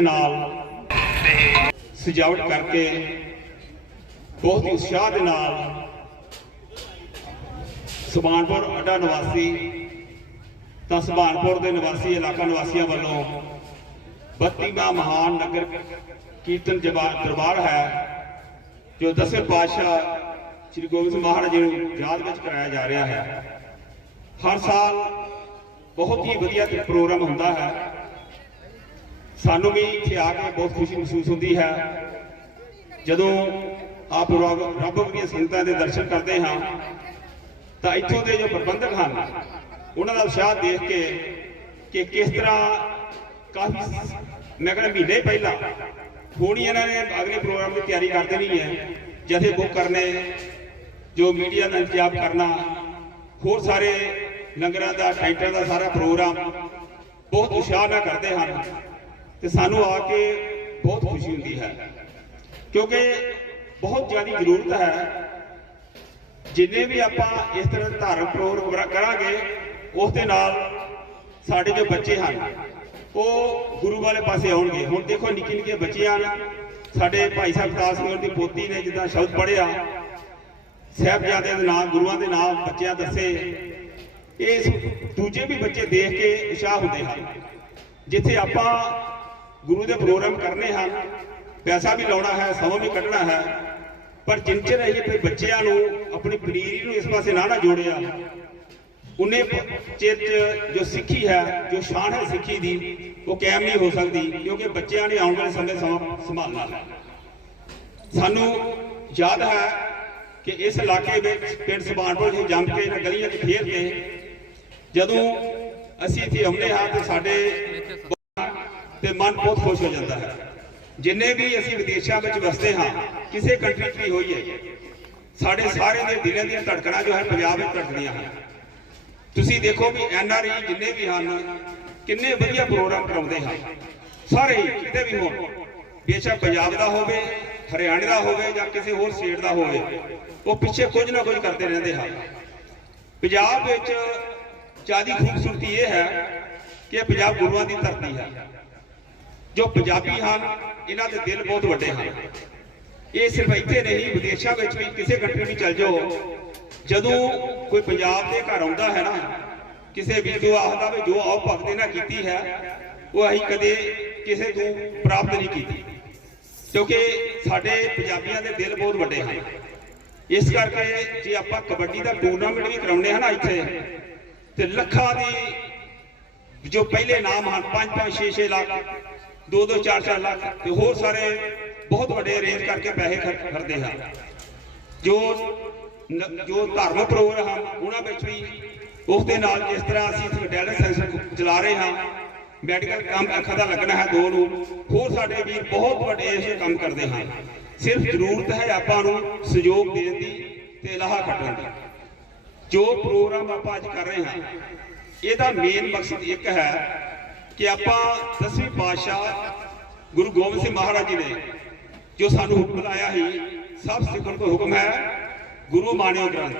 ਦੇ ਨਾਲ ਸਜਾਵਟ ਕਰਕੇ ਬਹੁਤ ਹੀ ਉਤਸ਼ਾਹ ਦੇ ਨਾਲ ਸੁਬਾਨਪੁਰ ਅੱਡਾ ਨਿਵਾਸੀ ਤਾਂ ਸੁਬਾਨਪੁਰ ਦੇ ਨਿਵਾਸੀ ਇਲਾਕਾ ਨਿਵਾਸੀਆਂ ਵੱਲੋਂ 32ਵਾਂ ਮਹਾਨ ਨਗਰ ਕੀਰਤਨ ਜਬਾ- ਦਰਬਾਰ ਹੈ, ਜੋ ਦਸਵੇਂ ਪਾਤਸ਼ਾਹ ਸ੍ਰੀ ਗੋਬਿੰਦ ਸਿੰਘ ਮਹਾਰਾਜ ਜੀ ਨੂੰ ਯਾਦ ਵਿੱਚ ਕਰਾਇਆ ਜਾ ਰਿਹਾ ਹੈ। ਹਰ ਸਾਲ ਬਹੁਤ ਹੀ ਵਧੀਆ ਪ੍ਰੋਗਰਾਮ ਹੁੰਦਾ ਹੈ। ਸਾਨੂੰ ਵੀ ਇੱਥੇ ਆ ਕੇ ਬਹੁਤ ਖੁਸ਼ੀ ਮਹਿਸੂਸ ਹੁੰਦੀ ਹੈ। ਜਦੋਂ ਆਪ ਰੱਬ ਰੱਬ ਦੀਆਂ ਸੰਗਤਾਂ ਦੇ ਦਰਸ਼ਨ ਕਰਦੇ ਹਾਂ, ਤਾਂ ਇੱਥੋਂ ਦੇ ਜੋ ਪ੍ਰਬੰਧਕ ਹਨ, ਉਹਨਾਂ ਦਾ ਉਤਸ਼ਾਹ ਦੇਖ ਕੇ ਕਿ ਕਿਸ ਤਰ੍ਹਾਂ ਕਾਫੀ ਮੈਂ ਕਹਿੰਦਾ ਮਹੀਨੇ ਪਹਿਲਾਂ ਹੁਣ ਹੀ ਇਹਨਾਂ ਨੇ ਅਗਲੇ ਪ੍ਰੋਗਰਾਮ ਦੀ ਤਿਆਰੀ ਕਰ ਦੇਣੀ ਹੈ। ਜਥੇ ਬੁੱਕ ਕਰਨੇ, ਜੋ ਮੀਡੀਆ ਦਾ ਇੰਤਜ਼ਾਮ ਕਰਨਾ, ਹੋਰ ਸਾਰੇ ਲੰਗਰਾਂ ਦਾ, ਟਾਈਟਲ ਦਾ ਸਾਰਾ ਪ੍ਰੋਗਰਾਮ ਬਹੁਤ ਉਤਸ਼ਾਹ ਨਾਲ ਕਰਦੇ ਹਨ। ਤੇ ਸਾਨੂੰ ਆ ਕੇ ਬਹੁਤ ਖੁਸ਼ੀ ਹੁੰਦੀ ਹੈ। ਕਿਉਂਕਿ ਬਹੁਤ ਜ਼ਿਆਦਾ ਜ਼ਰੂਰਤ ਹੈ। ਜਿੰਨੇ ਵੀ ਆਪਾਂ ਇਸ ਤਰ੍ਹਾਂ ਦੇ ਧਾਰਮਿਕ ਪ੍ਰੋਗਰਾਮ ਕਰਾਂਗੇ, ਉਸ ਦੇ ਨਾਲ ਸਾਡੇ ਜੋ ਬੱਚੇ ਹਨ, ਉਹ ਗੁਰੂ ਵਾਲੇ ਪਾਸੇ ਆਉਣਗੇ। ਹੁਣ ਦੇਖੋ ਨਿੱਕੇ ਨਿੱਕੇ ਬੱਚੇ ਹਨ। ਸਾਡੇ ਭਾਈ ਸਾਹਿਬ ਦਾਸ ਦੀ ਪੋਤੀ ਨੇ ਜਿੱਦਾਂ ਸ਼ਬਦ ਪੜਿਆ ਸਾਹਿਬਜ਼ਾਦਿਆਂ ਦੇ ਨਾਮ ਗੁਰੂਆਂ ਦੇ ਨਾਮ ਬੱਚਿਆਂ ਦੱਸੇ। ਇਸ ਦੂਜੇ ਵੀ ਬੱਚੇ ਦੇਖ ਕੇ ਉਤਸ਼ਾਹ ਹੁੰਦੇ ਹਨ। ਜਿੱਥੇ ਆਪਾਂ ਗੁਰੂ ਦੇ ਪ੍ਰੋਗਰਾਮ ਕਰਨੇ ਹਨ ਪੈਸਾ ਵੀ ਲਾਉਣਾ ਹੈ, ਸਮਾਂ ਵੀ ਕੱਢਣਾ ਹੈ, ਪਰ ਜਿੰਨ ਚਿਰ ਇਹ ਆਪਣੇ ਬੱਚਿਆਂ ਨੂੰ, ਆਪਣੀ ਪਨੀਰੀ ਨੂੰ ਇਸ ਪਾਸੇ ਨਾ ਨਾ ਜੋੜਿਆ। ਉਹਨੇ ਚਿਰ ਜੋ ਸਿੱਖੀ ਹੈ, ਜੋ ਸ਼ਾਨ ਹੈ ਸਿੱਖੀ ਦੀ, ਉਹ ਕਾਇਮ ਨਹੀਂ ਹੋ ਸਕਦੀ, ਕਿਉਂਕਿ ਬੱਚਿਆਂ ਨੇ ਆਉਣ ਵਾਲੇ ਸਮੇਂ ਸੰਭਾਲਣਾ ਹੈ। ਸਾਨੂੰ ਯਾਦ ਹੈ ਕਿ ਇਸ ਇਲਾਕੇ ਵਿੱਚ ਪਿੰਡ ਸੁਬਾਨਪੁਰ ਨੂੰ ਜੰਮ ਕੇ ਇਹਨਾਂ ਗਲੀਆਂ 'ਚ ਖੇਡ ਕੇ ਜਦੋਂ ਅਸੀਂ ਇੱਥੇ ਆਉਂਦੇ ਹਾਂ ਤੇ ਸਾਡੇ ਤੇ ਮਨ ਬਹੁਤ ਖੁਸ਼ ਹੋ ਜਾਂਦਾ ਹੈ। ਜਿੰਨੇ ਵੀ ਅਸੀਂ ਵਿਦੇਸ਼ਾਂ ਵਿੱਚ ਵਸਦੇ ਹਾਂ, ਕਿਸੇ ਕੰਟਰੀ 'ਚ ਵੀ ਹੋਈਏ, ਸਾਡੇ ਸਾਰੇ ਦੇ ਦਿਲਾਂ ਦੀਆਂ ਧੜਕਣਾਂ ਜੋ ਹੈ ਪੰਜਾਬ ਵਿੱਚ ਧੜਕਦੀਆਂ ਹਨ। ਤੁਸੀਂ ਦੇਖੋ ਵੀ ਐਨ ਆਰ ਆਈ ਜਿੰਨੇ ਵੀ ਹਨ, ਕਿੰਨੇ ਵਧੀਆ ਪ੍ਰੋਗਰਾਮ ਕਰਾਉਂਦੇ ਹਨ। ਸਾਰੇ ਕਿਤੇ ਵੀ ਹੋਣ, ਬੇਸ਼ੱਕ ਪੰਜਾਬ ਦਾ ਹੋਵੇ, ਹਰਿਆਣੇ ਦਾ ਹੋਵੇ ਜਾਂ ਕਿਸੇ ਹੋਰ ਸਟੇਟ ਦਾ ਹੋਵੇ, ਉਹ ਪਿੱਛੇ ਕੁਝ ਨਾ ਕੁਝ ਕਰਦੇ ਰਹਿੰਦੇ ਹਨ। ਪੰਜਾਬ ਵਿੱਚ ਜਿਆਦੀ ਖੂਬਸੂਰਤੀ ਇਹ ਹੈ ਕਿ ਇਹ ਪੰਜਾਬ ਗੁਰੂਆਂ ਦੀ ਧਰਤੀ ਹੈ। ਜੋ ਪੰਜਾਬੀ ਹਨ, ਇਹਨਾਂ ਦੇ ਦਿਲ ਬਹੁਤ ਵੱਡੇ ਹਨ। ਇਹ ਸਿਰਫ ਇੱਥੇ ਨਹੀਂ, ਵਿਦੇਸ਼ਾਂ ਵਿੱਚ ਵੀ ਕਿਸੇ ਕੰਟਰੀ ਵੀ ਚਲ ਜਾਓ, ਜਦੋਂ ਕੋਈ ਪੰਜਾਬ ਦੇ ਘਰ ਆਉਂਦਾ ਹੈ ਨਾ, ਕਿਸੇ ਵੀ ਤੋਂ ਆਖਦਾ ਵੀ, ਜੋ ਆਓ ਭਗਤ ਇਹਨਾਂ ਕੀਤੀ ਹੈ, ਉਹ ਅਸੀਂ ਕਦੇ ਕਿਸੇ ਤੋਂ ਪ੍ਰਾਪਤ ਨਹੀਂ ਕੀਤੀ। ਕਿਉਂਕਿ ਸਾਡੇ ਪੰਜਾਬੀਆਂ ਦੇ ਦਿਲ ਬਹੁਤ ਵੱਡੇ ਹਨ। ਇਸ ਕਰਕੇ ਜੇ ਆਪਾਂ ਕਬੱਡੀ ਦਾ ਟੂਰਨਾਮੈਂਟ ਵੀ ਕਰਾਉਂਦੇ ਹਾਂ ਨਾ ਇੱਥੇ, ਤੇ ਲੱਖਾਂ ਦੀ ਜੋ ਪਹਿਲੇ ਨਾਮ ਹਨ 5 5 6 6 ਲੱਖ 2 2 4 4 ਲੱਖ। ਤੇ ਹੋਰ ਸਾਰੇ ਬਹੁਤ ਵੱਡੇ ਅਰੇਂਜ ਕਰਕੇ ਪੈਸੇ ਖਰ- ਖਰਚਦੇ ਹਨ ਜੋ ਜੋ ਧਾਰਮਿਕ ਪ੍ਰੋਗਰਾਮ ਹਨ ਉਹਨਾਂ ਵਿੱਚ ਵੀ ਉਸ ਦੇ ਨਾਲ ਜਿਸ ਤਰ੍ਹਾਂ ਅਸੀਂ ਡੈਲਸ ਸੈਂਟਰ ਚਲਾ ਰਹੇ ਹਾਂ ਮੈਡੀਕਲ ਕੰਮ ਅੱਖਾਂ ਦਾ ਲੱਗਣਾ ਹੈ ਦੋ ਨੂੰ, ਹੋਰ ਸਾਡੇ ਵੀ ਬਹੁਤ ਵੱਡੇ ਇਸ ਕੰਮ ਕਰਦੇ ਹਨ ਸਿਰਫ ਜ਼ਰੂਰਤ ਹੈ ਆਪਾਂ ਨੂੰ ਸਹਿਯੋਗ ਦੇਣ ਦੀ ਤੇ ਲਾਹਾ ਕੱਢਣ ਦੀ। ਜੋ ਪ੍ਰੋਗਰਾਮ ਆਪਾਂ ਅੱਜ ਕਰ ਰਹੇ ਹਾਂ, ਇਹਦਾ ਮੇਨ ਮਕਸਦ ਇੱਕ ਹੈ ਕਿ ਆਪਾਂ ਦਸਵੀਂ ਪਾਤਸ਼ਾਹ ਗੁਰੂ ਗੋਬਿੰਦ ਸਿੰਘ ਮਹਾਰਾਜ ਜੀ ਨੇ ਜੋ ਸਾਨੂੰ ਹੁਕਮ ਲਾਇਆ ਸੀ, ਸਭ ਸਿੱਖਣ ਕੋ ਹੁਕਮ ਹੈ ਗੁਰੂ ਮਾਨਿਓ ਗ੍ਰੰਥ।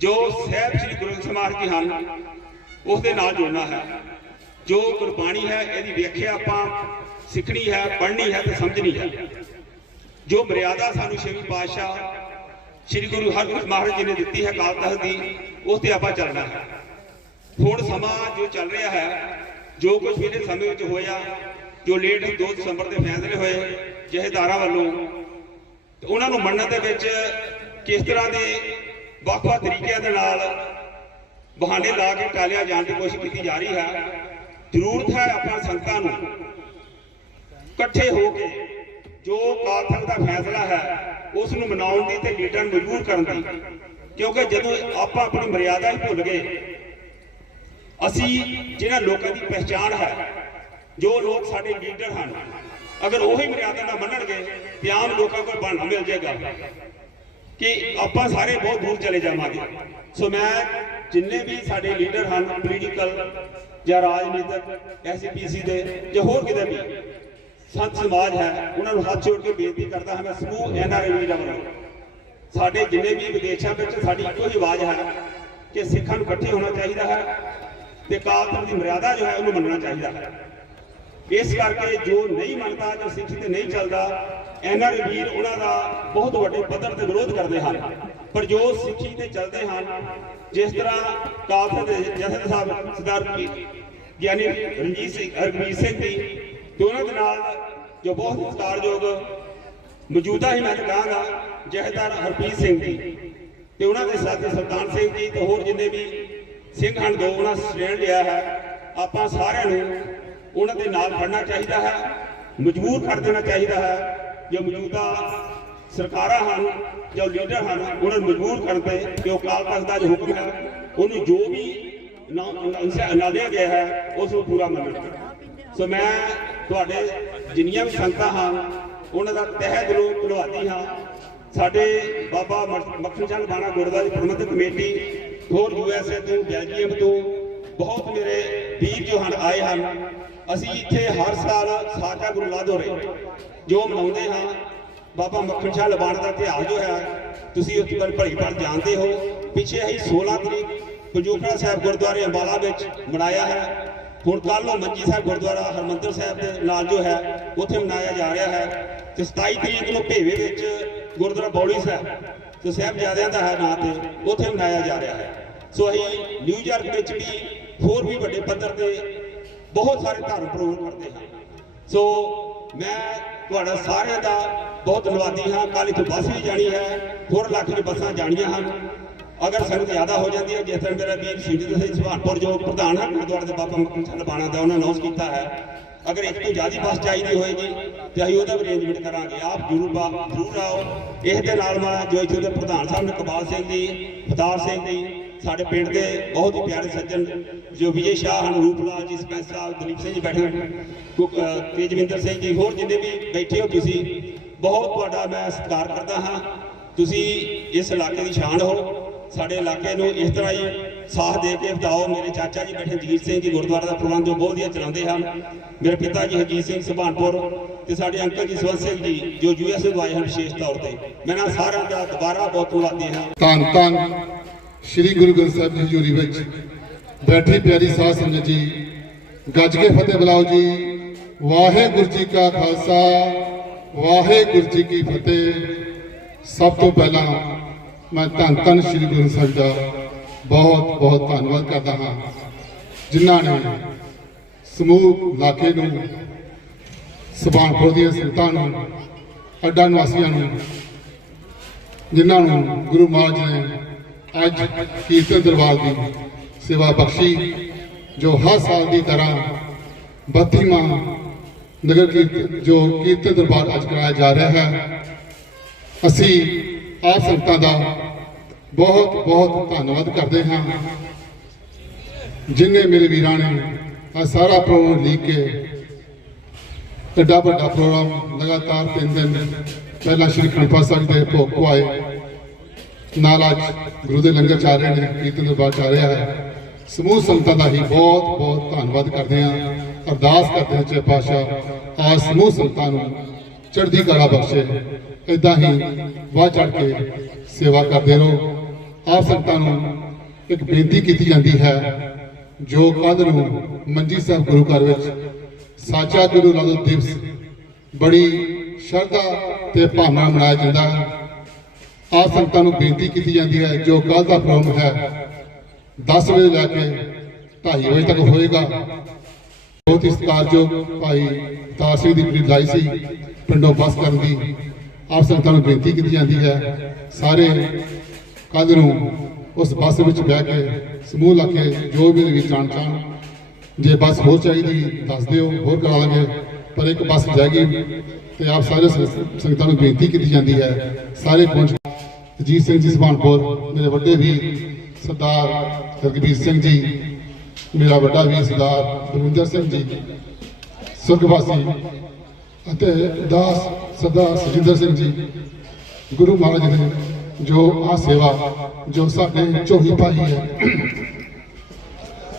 ਜੋ ਸਾਹਿਬ ਸ੍ਰੀ ਗੁਰੂ ਗ੍ਰੰਥ ਸਾਹਿਬ ਮਹਾਰਾਜ ਜੀ ਹਨ, ਉਸ ਦੇ ਨਾਲ ਜੁੜਨਾ ਹੈ। ਜੋ ਗੁਰਬਾਣੀ ਹੈ, ਇਹਦੀ ਵਿਆਖਿਆ ਆਪਾਂ ਸਿੱਖਣੀ ਹੈ, ਪੜ੍ਹਨੀ ਹੈ ਤੇ ਸਮਝਣੀ ਹੈ। ਜੋ ਮਰਿਆਦਾ ਸਾਨੂੰ ਛੇਵੀਂ ਪਾਤਸ਼ਾਹ ਸ੍ਰੀ ਗੁਰੂ ਹਰਗੋਬਿੰਦ ਮਹਾਰਾਜ ਜੀ ਨੇ ਦਿੱਤੀ ਹੈ ਕਾਲ ਤਖਤ ਦੀ, ਉਸ ਤੇ ਆਪਾਂ ਚੱਲਣਾ ਹੈ। ਹੁਣ ਸਮਾਂ ਜੋ ਚੱਲ ਰਿਹਾ ਹੈ ਜੋ ਕੁਝ ਪਿਛਲੇ ਸਮੇਂ ਵਿੱਚ ਹੋਇਆ, ਜੋ ਲੇਟ 2 ਦਸੰਬਰ ਦੇ ਫੈਸਲੇ ਹੋਏ, ਜਹੇਦਾਰਾਂ ਵੱਲੋਂ ਉਹਨਾਂ ਨੂੰ ਮੰਨਣ ਦੇ ਵਿੱਚ ਕਿਸ ਤਰ੍ਹਾਂ ਦੇ ਵੱਖ-ਵੱਖ ਤਰੀਕਿਆਂ ਦੇ ਨਾਲ ਬਹਾਨੇ ਲਾ ਕੇ ਟਾਲਿਆ ਜਾਣ ਦੀ ਕੋਸ਼ਿਸ਼ ਕੀਤੀ ਜਾ ਰਹੀ ਹੈ, ਜ਼ਰੂਰਤ ਹੈ ਆਪਾਂ ਸੰਗਤਾਂ ਨੂੰ ਇਕੱਠੇ ਹੋ ਕੇ ਜੋ ਕਾਲਥਕ ਦਾ ਫੈਸਲਾ ਹੈ, ਉਸ ਨੂੰ ਮਨਾਉਣ ਦੀ ਤੇ ਲੀਡਰ ਮਜਬੂਰ ਕਰਨ ਦੀ, ਕਿਉਂਕਿ ਜਦੋਂ ਆਪਾਂ ਆਪਣੀ ਮਰਿਆਦਾ ਹੀ ਭੁੱਲ ਗਏ ਅਸੀਂ ਜਿਹਨਾਂ ਲੋਕਾਂ ਦੀ ਪਛਾਣ ਹੈ, ਜੋ ਲੋਕ ਸਾਡੇ ਲੀਡਰ ਹਨ, ਅਗਰ ਉਹੀ ਮਰਿਆਦਾ ਨਾ ਮੰਨਣਗੇ ਤੇ ਆਮ ਲੋਕਾਂ ਕੋਲ ਬਹਾਨਾ ਮਿਲ ਜਾਏਗਾ ਕਿ ਆਪਾਂ ਸਾਰੇ ਬਹੁਤ ਦੂਰ ਚਲੇ ਜਾਵਾਂਗੇ। ਸੋ ਮੈਂ ਜਿੰਨੇ ਵੀ ਸਾਡੇ ਲੀਡਰ ਹਨ ਪੋਲੀਟੀਕਲ ਜਾਂ ਰਾਜਨੀਤਿਕ ਐਸਪੀਸੀ ਦੇ ਜਾਂ ਹੋਰ ਕਿਤੇ ਵੀ, ਸੰਤ ਸਮਾਜ ਹੈ, ਉਹਨਾਂ ਨੂੰ ਹੱਥ ਜੋੜ ਕੇ ਬੇਨਤੀ ਕਰਦਾ ਹਾਂ ਮੈਂ ਸਮੂਹ ਐਨਆਰਆਈ ਵੀਰਾਂ ਵੱਲੋਂ ਸਾਡੇ ਜਿੰਨੇ ਵੀ ਵਿਦੇਸ਼ਾਂ ਵਿੱਚ ਸਾਡੀ ਇੱਕੋ ਹੀ ਆਵਾਜ਼ ਹੈ ਕਿ ਸਿੱਖਾਂ ਨੂੰ ਇਕੱਠੇ ਹੋਣਾ ਚਾਹੀਦਾ ਹੈ। ਤੇ ਕਾਲ ਦੀ ਮਰਿਆਦਾ ਜੋ ਹੈ ਉਹਨੂੰ ਮੰਨਣਾ ਚਾਹੀਦਾ। ਹੈ ਇਸ ਕਰਕੇ ਜੋ ਨਹੀਂ ਮੰਨਦਾ, ਜੋ ਸਿੱਖੀ ਤੇ ਨਹੀਂ ਚੱਲਦਾ ਐਨਆਰ ਵੀਰ ਉਹਨਾਂ ਦਾ ਬਹੁਤ ਵੱਡੇ ਪੱਧਰ ਤੇ ਵਿਰੋਧ ਕਰਦੇ ਹਨ। ਪਰ ਜੋ ਸਿੱਖੀ ਤੇ ਚੱਲਦੇ ਹਨ, ਜਿਸ ਤਰ੍ਹਾਂ ਕਾਲਸੇ ਦੇ ਜਥੇਦਾਰ ਸਾਹਿਬ ਸਰਦਾਰ ਕੀ ਗਿਆਨੀ ਰਣਜੀਤ ਸਿੰਘ, ਹਰਮੀਤ ਸਿੰਘ ਜੀ, ਤੇ ਉਹਨਾਂ ਦੇ ਨਾਲ ਜੋ ਬਹੁਤ ਹੀ ਮੌਜੂਦਾ ਹੀ ਮੈਂ ਤਾਂ ਕਹਾਂਗਾ, ਜਥੇਦਾਰ ਹਰਪ੍ਰੀਤ ਸਿੰਘ ਜੀ ਤੇ ਉਹਨਾਂ ਦੇ ਸਾਥੀ ਸੁਲਤਾਨ ਸਿੰਘ ਜੀ ਤੇ ਹੋਰ ਜਿੰਨੇ ਵੀ ਸਿੰਘ ਹਨ ਦੋ ਉਹਨਾਂ ਸਟੈਂਡ ਲਿਆ ਹੈ। ਆਪਾਂ ਸਾਰਿਆਂ ਨੂੰ ਉਹਨਾਂ ਦੇ ਨਾਲ ਖੜਨਾ ਚਾਹੀਦਾ ਹੈ, ਮਜਬੂਰ ਕਰ ਦੇਣਾ ਚਾਹੀਦਾ ਹੈ। ਜੋ ਮੌਜੂਦਾ ਸਰਕਾਰਾਂ ਹਨ ਜੋ ਲੀਡਰ ਹਨ, ਉਹਨਾਂ ਨੂੰ ਮਜਬੂਰ ਕਰਨ ਤੇ ਕਿ ਉਹ ਕਾਲ ਤਖਤ ਦਾ ਜੋ ਹੁਕਮ ਹੈ, ਉਹਨੂੰ ਜੋ ਵੀ ਨਾਲਿਆ ਗਿਆ ਹੈ, ਉਸ ਨੂੰ ਪੂਰਾ ਮੰਨਣਾ ਸੋ ਮੈਂ ਤੁਹਾਡੇ ਜਿੰਨੀਆਂ ਵੀ ਸੰਗਤਾਂ ਹਨ, ਉਹਨਾਂ ਦਾ ਤਹਿ ਦਿਲੋਂ ਧੰਨਵਾਦੀ ਹਾਂ। ਸਾਡੇ ਬਾਬਾ ਮੱਖਣ ਚੰਦ ਬਾਣਾ ਗੁਰਦੁਆਰਾ ਪ੍ਰਬੰਧਕ ਕਮੇਟੀ ਹੋਰ ਯੂਐਸਏ ਤੋਂ, ਬੈਲਜੀਅਮ ਤੋਂ ਬਹੁਤ ਮੇਰੇ ਵੀਰ ਜੋ ਹਨ ਆਏ ਹਨ, ਅਸੀਂ ਇੱਥੇ ਹਰ ਸਾਲ ਸਾਚਾ ਗੁਰੂ ਲਾਧੋਰੇ ਜੋ ਮਨਾਉਂਦੇ ਹਾਂ। ਬਾਬਾ ਮੱਖਣ ਸ਼ਾਹ ਲਬਾਣਾ ਦਾ ਇਤਿਹਾਸ ਜੋ ਹੈ, ਤੁਸੀਂ ਉਸ ਬਾਰੇ ਭਲੀ ਭਾਲ ਜਾਣਦੇ ਹੋ। ਪਿੱਛੇ ਅਸੀਂ 16 ਤਰੀਕ ਪੰਜੋਖੜਾ ਸਾਹਿਬ ਗੁਰਦੁਆਰੇ ਅੰਬਾਲਾ ਵਿੱਚ ਮਨਾਇਆ ਹੈ। ਹੁਣ ਕੱਲ ਨੂੰ ਮੰਜੀ ਸਾਹਿਬ ਗੁਰਦੁਆਰਾ ਹਰਮੰਦਰ ਸਾਹਿਬ ਦੇ ਨਾਲ ਜੋ ਹੈ, ਉੱਥੇ ਮਨਾਇਆ ਜਾ ਰਿਹਾ ਹੈ। ਤੇ 27 ਤਰੀਕ ਨੂੰ ਭੇਵੇ ਵਿੱਚ ਗੁਰਦੁਆਰਾ ਬੌਲੀ ਸਾਹਿਬ, ਤੇ ਸਾਹਿਬਜ਼ਾਦਿਆਂ ਦਾ ਹੈ ਨਾਂ ਤੇ ਉੱਥੇ ਮਨਾਇਆ ਜਾ ਰਿਹਾ ਹੈ। ਸੋ ਅਸੀਂ ਨਿਊਯਾਰਕ ਵਿੱਚ ਵੀ ਹੋਰ ਵੀ ਵੱਡੇ ਪੱਧਰ ਤੇ ਬਹੁਤ ਸਾਰੇ ਧਰਮ ਪ੍ਰੋਗਰਾਮ ਕਰਦੇ ਹਾਂ। ਸੋ ਮੈਂ ਤੁਹਾਡਾ ਸਾਰਿਆਂ ਦਾ ਬਹੁਤ ਧੰਨਵਾਦੀ ਹਾਂ। ਕੱਲ ਇੱਥੇ ਬੱਸ ਵੀ ਜਾਣੀ ਹੈ। ਹੋਰ ਲੱਖ 'ਚ ਬੱਸਾਂ ਜਾਣੀਆਂ ਹਨ। ਅਗਰ ਸੰਗਤ ਜ਼ਿਆਦਾ ਹੋ ਜਾਂਦੀ ਹੈ ਜਿਸ ਤਰ੍ਹਾਂ ਮੇਰਾ ਵੀਰ ਸ਼ਹੀਦ ਸਿੰਘ ਸੁਭਾਨਪੁਰ ਜੋ ਪ੍ਰਧਾਨ ਹਨ, ਗੁਰਦੁਆਰੇ ਦੇ ਬਾਬਾ ਮੱਖਣ ਲਬਾਣਾ ਦਾ ਉਹਨਾਂ ਅਨਾਉਂਸ ਕੀਤਾ ਹੈ। ਅਗਰ ਇੱਕ ਤੋਂ ਜ਼ਿਆਦਾ ਬੱਸ ਚਾਹੀਦੀ ਹੋਏਗੀ, ਤੇ ਅਸੀਂ ਉਹਦਾ ਵੀ ਅਰੇਂਜਮੈਂਟ ਕਰਾਂਗੇ। ਆਪ ਜਰੂਰ ਬਾ ਜ਼ਰੂਰ ਆਓ। ਇਸ ਦੇ ਨਾਲ ਮੈਂ ਜੋ ਇੱਥੇ ਦੇ ਪ੍ਰਧਾਨ ਸਾਹਿਬ ਨੇ ਕਬਾਲ ਸਿੰਘ ਜੀ ਫਤਾਰ ਸਿੰਘ ਜੀ ਸਾਡੇ ਪਿੰਡ ਦੇ ਬਹੁਤ ਹੀ ਪਿਆਰੇ ਸੱਜਣ ਜੋ ਵਿਜੇ ਸ਼ਾਹ ਹਨ ਰੂਪਲਾਲ ਜੀ, ਸਪੈਂਸ ਸਾਹਿਬ ਦਲੀਪ ਸਿੰਘ ਜੀ ਬੈਠੇ ਹਨ ਤੇਜਵਿੰਦਰ ਸਿੰਘ ਜੀ, ਹੋਰ ਜਿੰਨੇ ਵੀ ਬੈਠੇ ਹੋ ਤੁਸੀਂ, ਬਹੁਤ ਤੁਹਾਡਾ ਮੈਂ ਸਤਿਕਾਰ ਕਰਦਾ ਹਾਂ। ਤੁਸੀਂ ਇਸ ਇਲਾਕੇ ਦੀ ਸ਼ਾਨ ਹੋ। ਸਾਡੇ ਇਲਾਕੇ ਨੂੰ ਇਸ ਤਰ੍ਹਾਂ ਹੀ ਸਾਥ ਦੇ ਕੇ ਵਧਾਓ। ਮੇਰੇ ਚਾਚਾ ਜੀ ਬੈਠੇ ਜਗੀਰ ਸਿੰਘ ਜੀ ਗੁਰਦੁਆਰਾ ਦਾ ਪ੍ਰਬੰਧ ਜੋ ਬਹੁਤ ਵਧੀਆ ਚਲਾਉਂਦੇ ਹਨ। ਮੇਰੇ ਪਿਤਾ ਜੀ ਹਰਜੀਤ ਸਿੰਘ ਸੁਭਾਨਪੁਰ ਤੇ ਸਾਡੇ ਅੰਕਲ ਜੀ ਸਵੰਤ ਸਿੰਘ ਜੀ, ਜੋ ਯੂਐਸ ਤੋਂ ਆਏ ਹਨ ਵਿਸ਼ੇਸ਼ ਤੌਰ ਤੇ। ਮੈਂ ਨਾ ਸਾਰਿਆਂ ਦਾ ਦੁਬਾਰਾ ਬਹੁਤ ਧੰਨਵਾਦੀ ਹਾਂ। ਧੰਨ ਧੰਨ। ਸ੍ਰੀ ਗੁਰੂ ਗ੍ਰੰਥ ਸਾਹਿਬ ਜੀ ਹਜ਼ੂਰੀ ਵਿੱਚ ਬੈਠੀ ਪਿਆਰੀ ਸਾਧ ਸੰਗਤ ਜੀ, ਗੱਜ ਕੇ ਫਤਿਹ ਬੁਲਾਓ ਜੀ। ਵਾਹਿਗੁਰੂ ਜੀ ਕਾ ਖਾਲਸਾ, ਵਾਹਿਗੁਰੂ ਜੀ ਕੀ ਫਤਿਹ। ਸਭ ਤੋਂ ਪਹਿਲਾਂ ਮੈਂ ਧੰਨ ਧੰਨ ਸ੍ਰੀ ਗੁਰੂ ਗ੍ਰੰਥ ਸਾਹਿਬ ਦਾ ਬਹੁਤ ਬਹੁਤ ਧੰਨਵਾਦ ਕਰਦਾ ਹਾਂ, ਜਿਨ੍ਹਾਂ ਨੇ ਸਮੂਹ ਇਲਾਕੇ ਨੂੰ, ਸੁਭਾਨਪੁਰ ਦੀਆਂ ਸੰਗਤਾਂ ਨੂੰ, ਅੱਡਾ ਨਿਵਾਸੀਆਂ ਨੂੰ, ਜਿਨ੍ਹਾਂ ਨੂੰ ਗੁਰੂ ਮਹਾਰਾਜ ਨੇ ਅੱਜ ਕੀਰਤਨ ਦਰਬਾਰ ਦੀ ਸੇਵਾ ਬਖਸ਼ੀ, ਜੋ ਹਰ ਸਾਲ ਦੀ ਤਰ੍ਹਾਂ 32ਵਾਂ ਨਗਰ ਕੀਰਤਨ ਜੋ ਕੀਰਤਨ ਦਰਬਾਰ ਅੱਜ ਕਰਾਇਆ ਜਾ ਰਿਹਾ ਹੈ, ਅਸੀਂ ਆਪ ਸੰਗਤਾਂ ਦਾ ਬਹੁਤ ਬਹੁਤ ਧੰਨਵਾਦ ਕਰਦੇ ਹਾਂ। ਜਿਨ੍ਹਾਂ ਮੇਰੇ ਵੀਰਾਂ ਨੇ ਆ ਸਾਰਾ ਪ੍ਰੋਗਰਾਮ ਲਿਖ ਕੇ, ਐਡਾ ਵੱਡਾ ਪ੍ਰੋਗਰਾਮ ਲਗਾਤਾਰ ਤਿੰਨ ਦਿਨ ਪਹਿਲਾਂ ਸ਼੍ਰੀ ਖੰਡਪਾਲ ਸਾਹਿਬ ਦੇ ਭੋਗ ਪਵਾਏ। ਨਾਲ ਅੱਜ ਗੁਰੂ ਦੇ ਲੰਗਰ ਚੱਲ ਰਹੇ ਨੇ ਕੀਰਤਨ ਦਰਬਾਰ ਚੱਲ ਰਿਹਾ ਹੈ। ਸਮੂਹ ਸੰਗਤਾਂ ਦਾ ਹੀ ਬਹੁਤ ਬਹੁਤ ਧੰਨਵਾਦ ਕਰਦੇ ਹਾਂ। ਅਰਦਾਸ ਕਰਦੇ ਹਾਂ ਚੇ ਪਾਸ਼ਾ ਆ ਸਮੂਹ ਸੰਗਤਾਂ ਨੂੰ ਚੜ੍ਹਦੀ ਕਲਾ ਬਖਸ਼ੇ। ਇਦਾਂ ਹੀ ਵਾਹ ਚੜ ਕੇ ਸੇਵਾ ਕਰਦੇ ਰਹੋ। ਆਪ ਸੰਗਤਾਂ ਨੂੰ ਇੱਕ ਬੇਨਤੀ ਕੀਤੀ ਜਾਂਦੀ ਹੈ, ਜੋ ਕੱਲ੍ਹ ਨੂੰ ਮੰਜੀ ਸਾਹਿਬ ਗੁਰੂ ਘਰ ਵਿੱਚ ਸਾਚਾ ਗੁਰੂ ਨਾਨਕ ਦਿਵਸ ਬੜੀ ਸ਼ਰਧਾ ਤੇ ਭਾਵਨਾ ਮਨਾਇਆ ਜਾਂਦਾ ਹੈ। ਆਪ ਸੰਗਤਾਂ ਨੂੰ ਬੇਨਤੀ ਕੀਤੀ ਜਾਂਦੀ ਹੈ, ਜੋ ਕੱਲ੍ਹ ਦਾ ਪ੍ਰੋਗਰਾਮ ਹੈ 10 ਵਜੇ ਲੈ ਕੇ 2:30 ਵਜੇ ਤੱਕ ਹੋਏਗਾ। ਬਹੁਤ ਹੀ ਸਤਿਕਾਰਯੋਗ ਭਾਈ ਤਾਰ ਸਿੰਘ ਦੀ ਗਰੀਬ ਲਾਈ ਸੀ ਪਿੰਡੋਂ ਬੱਸ ਕਰਨ ਦੀ। ਆਪ ਸੰਗਤਾਂ ਨੂੰ ਬੇਨਤੀ ਕੀਤੀ ਜਾਂਦੀ ਹੈ, ਸਾਰੇ ਕੱਲ੍ਹ ਨੂੰ ਉਸ ਬੱਸ ਵਿੱਚ ਬਹਿ ਕੇ ਸਮੂਹ ਲਾ ਕੇ ਜੋ ਵੀ ਵੀ ਜਾਣ ਚਾਹਣ, ਜੇ ਬੱਸ ਹੋਰ ਚਾਹੀਦੀ ਦੱਸ ਦਿਓ, ਹੋਰ ਕਰਾ ਲਾਂਗੇ, ਪਰ ਇੱਕ ਬੱਸ ਜਾਏਗੀ ਤੇ ਆਪ ਸਾਰੇ ਸੰਗਤਾਂ ਨੂੰ ਬੇਨਤੀ ਕੀਤੀ ਜਾਂਦੀ ਹੈ, ਸਾਰੇ ਪਹੁੰਚ ਅਜੀਤ ਸਿੰਘ ਜੀ ਸੁਭਾਨਪੁਰ ਮੇਰੇ ਵੱਡੇ ਵੀਰ ਸਰਦਾਰ ਜਗਬੀਰ ਸਿੰਘ ਜੀ, ਮੇਰਾ ਵੱਡਾ ਵੀਰ ਸਰਦਾਰ ਬਲਵਿੰਦਰ ਸਿੰਘ ਜੀ ਸੁਰਗਵਾਸੀ ਅਤੇ ਦਾਸ ਸਰਦਾਰ ਸੁਜਿੰਦਰ ਸਿੰਘ ਜੀ, ਗੁਰੂ ਮਹਾਰਾਜ ਨੇ ਜੋ ਆ ਸੇਵਾ, ਜੋ ਸਾਡੇ ਝੋਲੀ ਪਾਈ ਹੈ,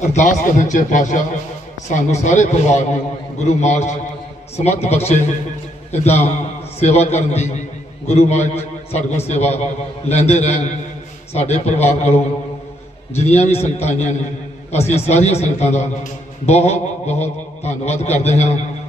ਅਰਦਾਸ ਕਰਨ ਚ ਪਾਸ਼ਾ ਸਾਨੂੰ ਸਾਰੇ ਪਰਿਵਾਰ ਨੂੰ ਗੁਰੂ ਮਹਾਰਾਜ ਸਮਤ ਬਖਸ਼ੇ ਇਦਾਂ ਸੇਵਾ ਕਰਨ ਦੀ ਗੁਰੂ ਮਹਾਰਾਜ ਸਾਡੇ ਕੋਲ ਸੇਵਾ ਲੈਂਦੇ ਰਹਿਣ ਸਾਡੇ ਪਰਿਵਾਰ ਕੋਲੋਂ ਜਿੰਨੀਆਂ ਵੀ ਸੰਗਤਾਂ ਆਈਆਂ ਨੇ, ਅਸੀਂ ਸਾਰੀਆਂ ਸੰਗਤਾਂ ਦਾ ਬਹੁਤ ਬਹੁਤ ਧੰਨਵਾਦ ਕਰਦੇ ਹਾਂ।